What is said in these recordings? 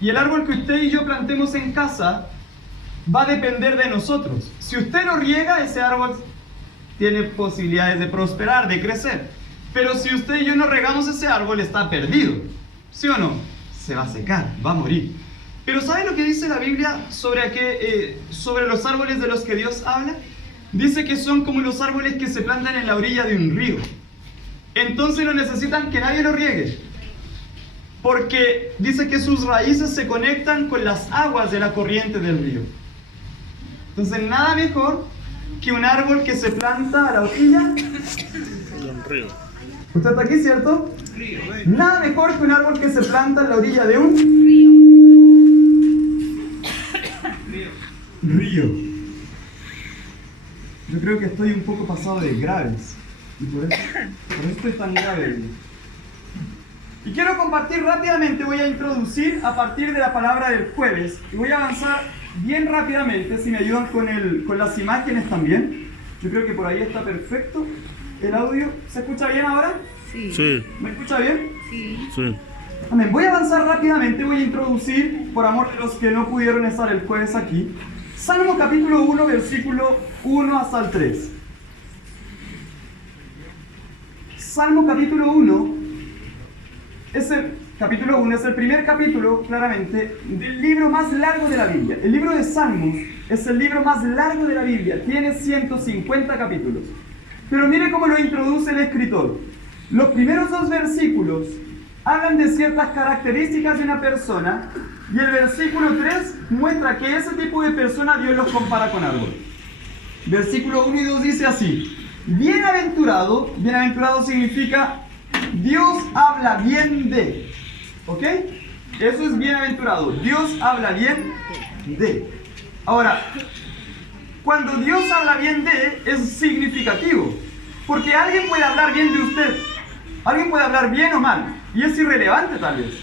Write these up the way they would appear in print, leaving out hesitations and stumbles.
Y el árbol que usted y yo plantemos en casa va a depender de nosotros. Si usted lo riega, ese árbol tiene posibilidades de prosperar, de crecer. Pero si usted y yo no regamos ese árbol, está perdido. ¿Sí o no? Se va a secar, va a morir. Pero ¿sabe lo que dice la Biblia sobre los árboles de los que Dios habla? Dice que son como los árboles que se plantan en la orilla de un río. Entonces no necesitan que nadie lo riegue, porque dice que sus raíces se conectan con las aguas de la corriente del río. Entonces nada mejor que un árbol que se planta a la orilla De un río. ¿Usted está aquí, cierto? Río. Nada mejor que un árbol que se planta en la orilla de un río. Yo creo que estoy un poco pasado de graves. Y por eso estoy tan grave. Y quiero compartir rápidamente, voy a introducir a partir de la palabra del jueves. Y voy a avanzar bien rápidamente, si me ayudan con las imágenes también. Yo creo que por ahí está perfecto. ¿El audio se escucha bien ahora? Sí. Sí, ¿Me escucha bien? Sí. sí. Amén. Voy a avanzar rápidamente, voy a introducir, por amor de los que no pudieron estar el jueves aquí, Salmo capítulo 1, versículo 1 hasta el 3. Salmo capítulo 1, capítulo 1 es el primer capítulo, claramente, del libro más largo de la Biblia. El libro de Salmos es el libro más largo de la Biblia, tiene 150 capítulos. Pero mire cómo lo introduce el escritor. Los primeros 2 versículos hablan de ciertas características de una persona y el versículo 3 muestra que ese tipo de persona Dios los compara con árbol. Versículo 1 y 2 dice así: bienaventurado, bienaventurado significa Dios habla bien de, ¿ok? Eso es bienaventurado, Dios habla bien de. Ahora, cuando Dios habla bien de, es significativo, porque alguien puede hablar bien de usted, alguien puede hablar bien o mal, y es irrelevante tal vez.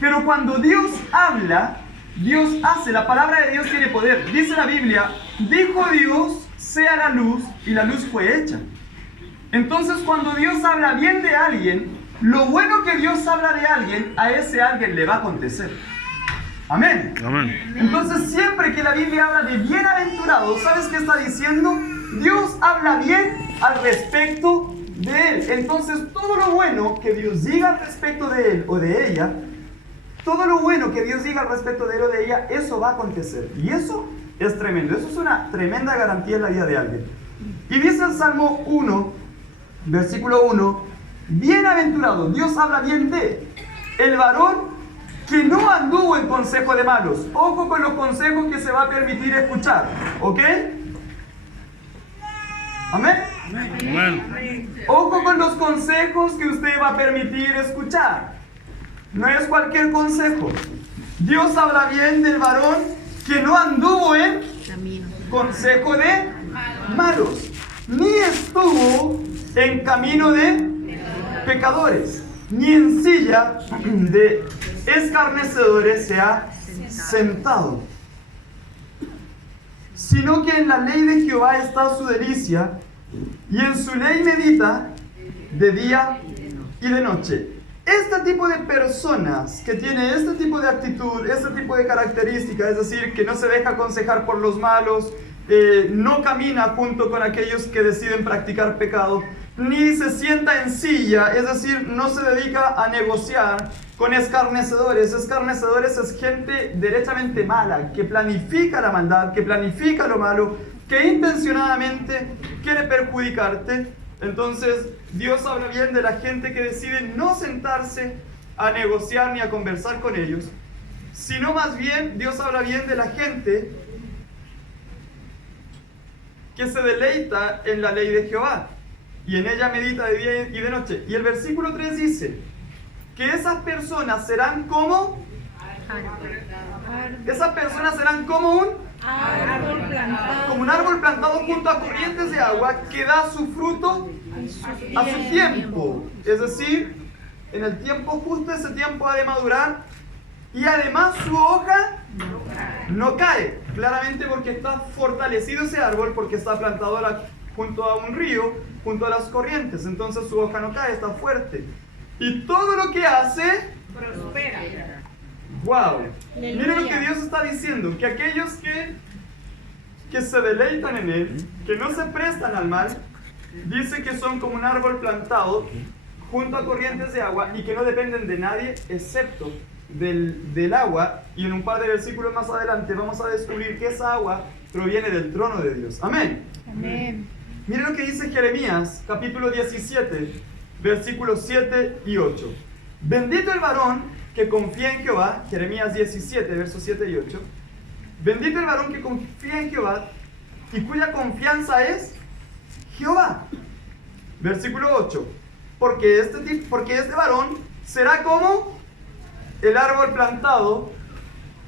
Pero cuando Dios habla, Dios hace, la palabra de Dios tiene poder. Dice la Biblia, dijo Dios, sea la luz, y la luz fue hecha. Entonces cuando Dios habla bien de alguien, lo bueno que Dios habla de alguien, a ese alguien le va a acontecer. Amén. Amén. Entonces siempre que la Biblia habla de bienaventurado, ¿sabes qué está diciendo? Dios habla bien al respecto de él. Entonces todo lo bueno que Dios diga al respecto de él o de ella, todo lo bueno que Dios diga al respecto de él o de ella, eso va a acontecer. Y eso es tremendo, eso es una tremenda garantía en la vida de alguien. Y dice el Salmo 1, versículo 1, bienaventurado, Dios habla bien de el varón que no anduvo en consejo de malos. Ojo con los consejos que se va a permitir escuchar, ¿ok? ¿Amén? Amén. Ojo con los consejos que usted va a permitir escuchar. No es cualquier consejo. Dios habla bien del varón que no anduvo en consejo de malos, ni estuvo en camino de pecadores, ni en silla de escarnecedores se ha sentado, sino que en la ley de Jehová está su delicia, y en su ley medita de día y de noche. Este tipo de personas que tiene este tipo de actitud, este tipo de características, es decir, que no se deja aconsejar por los malos, no camina junto con aquellos que deciden practicar pecado, ni se sienta en silla, es decir, no se dedica a negociar con escarnecedores. Escarnecedores es gente derechamente mala, que planifica la maldad, que planifica lo malo, que intencionadamente quiere perjudicarte. Entonces, Dios habla bien de la gente que decide no sentarse a negociar ni a conversar con ellos, sino más bien Dios habla bien de la gente que se deleita en la ley de Jehová y en ella medita de día y de noche. Y el versículo 3 dice que esas personas serán como un árbol plantado junto a corrientes de agua que da su fruto a su tiempo. Es decir, en el tiempo justo, ese tiempo ha de madurar, y además su hoja no cae, claramente porque está fortalecido ese árbol, porque está plantado junto a un río, junto a las corrientes. Entonces su hoja no cae, está fuerte. Y todo lo que hace prospera. Wow. Miren lo que Aleluya. Dios está diciendo, que aquellos que se deleitan en Él, que no se prestan al mal, dice que son como un árbol plantado junto a corrientes de agua y que no dependen de nadie excepto del agua. Y en un par de versículos más adelante vamos a descubrir que esa agua proviene del trono de Dios. Amén. Amén. Miren lo que dice Jeremías, capítulo 17, versículos 7 y 8. Bendito el varón que confía en Jehová, Jeremías 17, versos 7 y 8. Bendito el varón que confía en Jehová y cuya confianza es Jehová. Versículo 8. Porque este varón será como el árbol plantado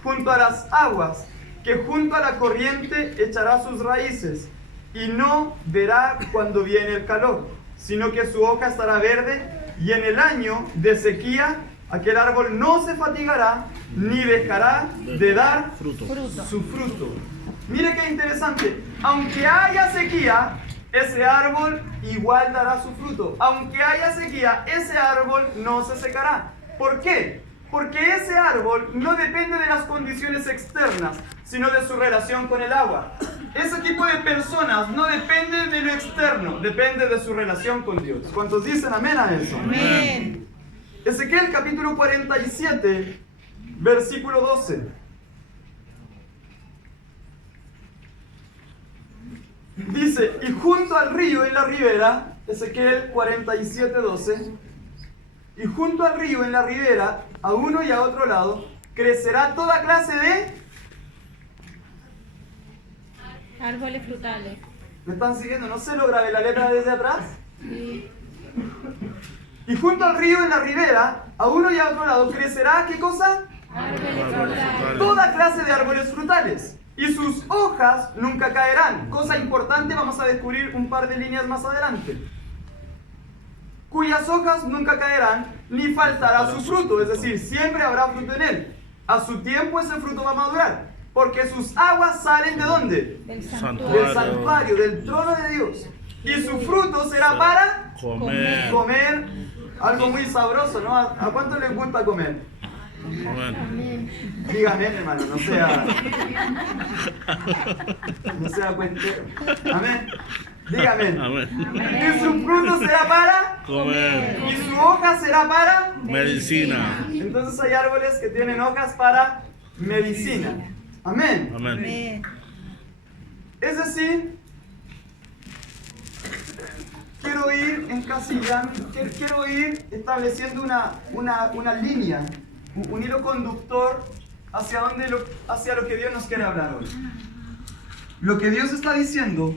junto a las aguas, que junto a la corriente echará sus raíces, y no verá cuando viene el calor, sino que su hoja estará verde, y en el año de sequía aquel árbol no se fatigará, ni dejará de dar Fruto. su fruto. Mire qué interesante. Aunque haya sequía, ese árbol igual dará su fruto. Aunque haya sequía, ese árbol no se secará. ¿Por qué? Porque ese árbol no depende de las condiciones externas, sino de su relación con el agua. Ese tipo de personas no depende de lo externo, depende de su relación con Dios. ¿Cuántos dicen amén a eso? Amén. Ezequiel capítulo 47, versículo 12. Dice, y junto al río en la ribera, Ezequiel 47, 12, y junto al río en la ribera, a uno y a otro lado, crecerá toda clase de... Árboles frutales. ¿Me están siguiendo? No se lo grabé la letra desde atrás. Sí. Y junto al río en la ribera, a uno y a otro lado, crecerá, ¿qué cosa? Árboles Árboles frutales. frutales. Toda clase de árboles frutales. Y sus hojas nunca caerán. Cosa importante, vamos a descubrir un par de líneas más adelante. Cuyas hojas nunca caerán, ni faltará su fruto. Es decir, siempre habrá fruto en él. A su tiempo ese fruto va a madurar. Porque sus aguas salen ¿de dónde? Del Del santuario. santuario, del trono de Dios. Y su fruto será para Comer. comer algo muy sabroso, ¿no? ¿A cuánto les gusta comer? Comer. Amén. Diga amén, hermano, no sea cuentero. Amén. Diga amén. Amén. Y su fruto será para, Comer. y su hoja será para. Medicina. Entonces hay árboles que tienen hojas para medicina. Amén. Amén. Amén. Es decir, quiero ir encasillando, quiero ir estableciendo una línea, un hilo conductor hacia lo que Dios nos quiere hablar hoy. Lo que Dios está diciendo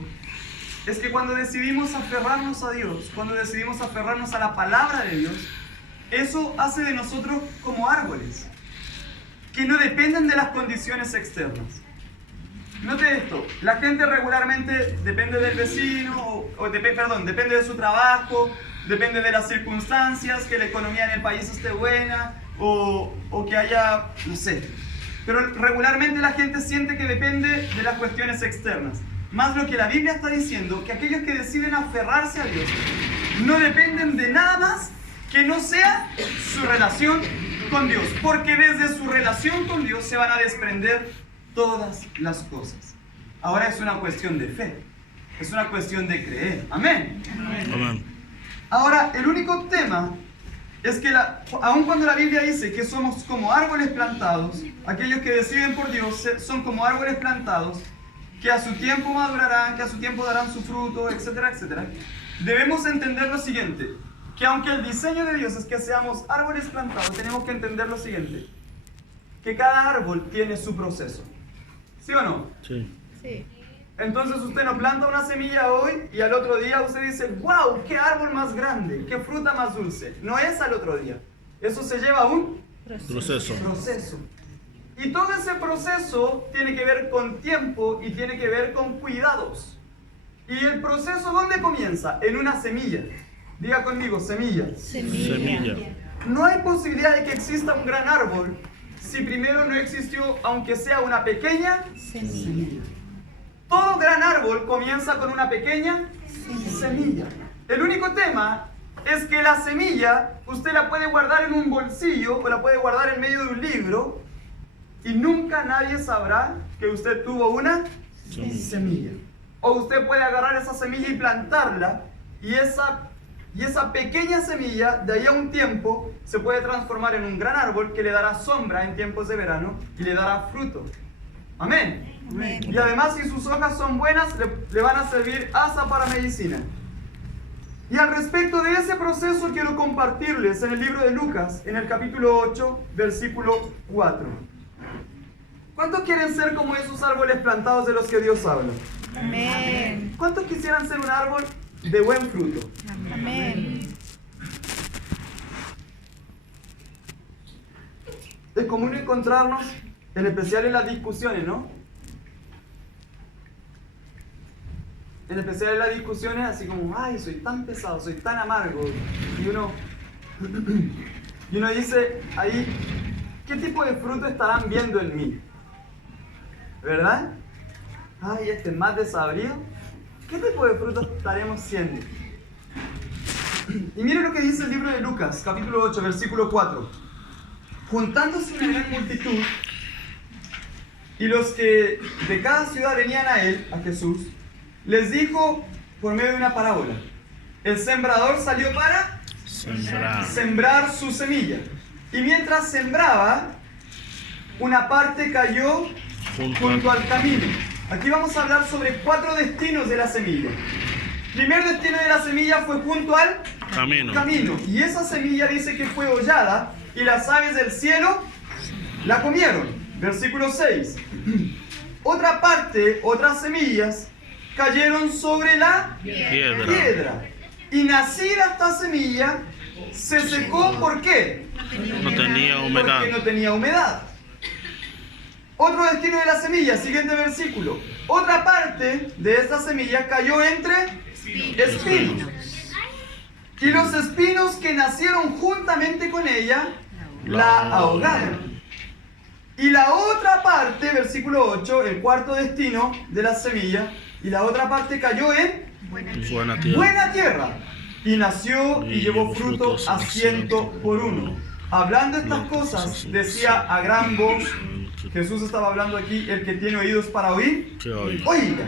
es que cuando decidimos aferrarnos a Dios, cuando decidimos aferrarnos a la palabra de Dios, eso hace de nosotros como árboles, que no dependen de las condiciones externas. Note esto, la gente regularmente depende del vecino, depende de su trabajo, depende de las circunstancias, que la economía en el país esté buena, o que haya, no sé. Pero regularmente la gente siente que depende de las cuestiones externas. Más lo que la Biblia está diciendo, que aquellos que deciden aferrarse a Dios, no dependen de nada más que no sea su relación con Dios. Porque desde su relación con Dios se van a desprender todas las cosas. Ahora es una cuestión de fe, es una cuestión de creer. Amén. Amén. Ahora, el único tema es que aun cuando la Biblia dice que somos como árboles plantados, aquellos que deciden por Dios son como árboles plantados, que a su tiempo madurarán, que a su tiempo darán su fruto, etcétera, etcétera, debemos entender lo siguiente, que aunque el diseño de Dios es que seamos árboles plantados, tenemos que entender lo siguiente, que cada árbol tiene su proceso. ¿Sí o no? Sí. Sí. Entonces usted no planta una semilla hoy y al otro día usted dice, wow, qué árbol más grande, qué fruta más dulce. No es al otro día. Eso se lleva a un Proceso. proceso. Y todo ese proceso tiene que ver con tiempo y tiene que ver con cuidados. ¿Y el proceso dónde comienza? En una semilla. Diga conmigo, semilla. Semilla. No hay posibilidad de que exista un gran árbol si primero no existió, aunque sea una pequeña Semilla. Todo gran árbol comienza con una pequeña semilla. El único tema es que la semilla usted la puede guardar en un bolsillo o la puede guardar en medio de un libro y nunca nadie sabrá que usted tuvo una semilla. O usted puede agarrar esa semilla y plantarla, y esa pequeña semilla, de ahí a un tiempo, se puede transformar en un gran árbol que le dará sombra en tiempos de verano y le dará fruto. Amén. Amén. Y además, si sus hojas son buenas, le van a servir hasta para medicina. Y al respecto de ese proceso quiero compartirles en el libro de Lucas, en el capítulo 8, versículo 4. ¿Cuántos quieren ser como esos árboles plantados de los que Dios habla? Amén. ¿Cuántos quisieran ser un árbol de buen fruto? Amén. Es común encontrarnos, en especial en las discusiones, ¿no? En especial en las discusiones, así como, ay, soy tan pesado, soy tan amargo. Y uno dice ahí, ¿qué tipo de fruto estarán viendo en mí? ¿Verdad? Ay, este es más desabrido. ¿Qué tipo de fruto estaremos siendo? Y miren lo que dice el libro de Lucas, capítulo 8, versículo 4. Juntándose una gran multitud, y los que de cada ciudad venían a él, a Jesús, les dijo por medio de una parábola: el sembrador salió para sembrar su semilla. Y mientras sembraba, una parte cayó junto al camino. Aquí vamos a hablar sobre 4 destinos de la semilla. El primer destino de la semilla fue junto al camino. Y esa semilla dice que fue hollada y las aves del cielo la comieron. Versículo 6. Otra parte, otras semillas, cayeron sobre la piedra. Y nacida esta semilla, se secó. ¿Por qué? No tenía humedad. Porque no tenía humedad. Otro destino de la semilla, siguiente versículo. Otra parte de esta semilla cayó entre espinos. Y los espinos que nacieron juntamente con ella la ahogaron. Y la otra parte, versículo 8, el cuarto destino de la semilla, y la otra parte cayó en buena tierra. Y nació y llevó fruto a 100 por 1. Hablando estas cosas, decía a gran voz, Jesús estaba hablando aquí, el que tiene oídos para oír, oiga.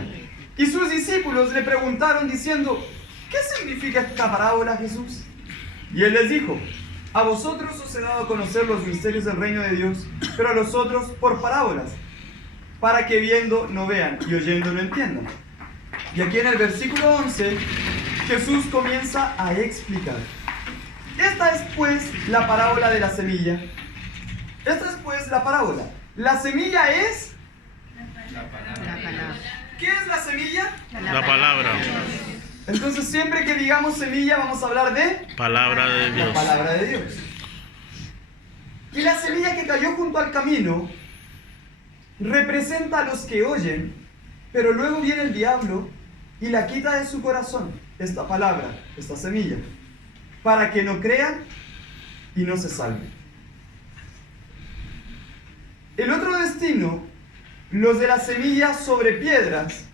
Y sus discípulos le preguntaron diciendo, ¿qué significa esta parábola, Jesús? Y él les dijo, a vosotros os he dado a conocer los misterios del reino de Dios, pero a los otros por parábolas, para que viendo no vean y oyendo no entiendan. Y aquí en el versículo 11, Jesús comienza a explicar. Esta es pues la parábola de la semilla. Esta es pues la parábola. La semilla es... La palabra. ¿Qué es la semilla? La palabra. Entonces siempre que digamos semilla vamos a hablar de... Palabra de La Dios. palabra de Dios. Y la semilla que cayó junto al camino representa a los que oyen, pero luego viene el diablo y la quita de su corazón, esta palabra, esta semilla, para que no crean y no se salven. El otro destino, los de las semillas sobre piedras,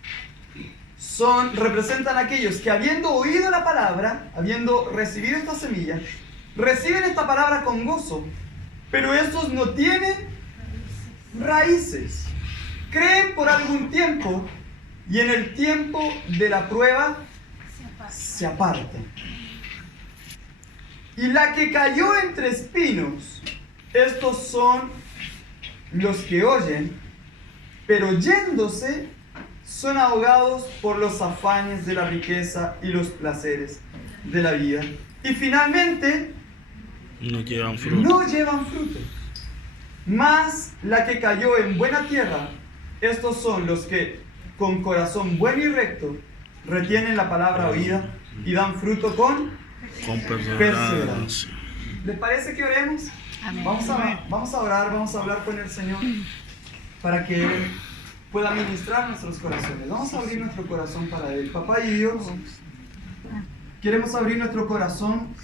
representan a aquellos que habiendo oído la palabra, habiendo recibido esta semilla, reciben esta palabra con gozo, pero estos no tienen raíces. Creen por algún tiempo y en el tiempo de la prueba se apartan. Y la que cayó entre espinos, estos son los que oyen, pero yéndose son ahogados por los afanes de la riqueza y los placeres de la vida. Y finalmente No llevan fruto. no llevan fruto. Mas la que cayó en buena tierra, estos son los que con corazón bueno y recto retienen la palabra oída y dan fruto con perseverancia. ¿Les parece que oremos? Amén. Vamos a orar, vamos a hablar con el Señor para que Él pueda ministrar nuestros corazones. Vamos a abrir nuestro corazón para Él. Papá y Dios, queremos abrir nuestro corazón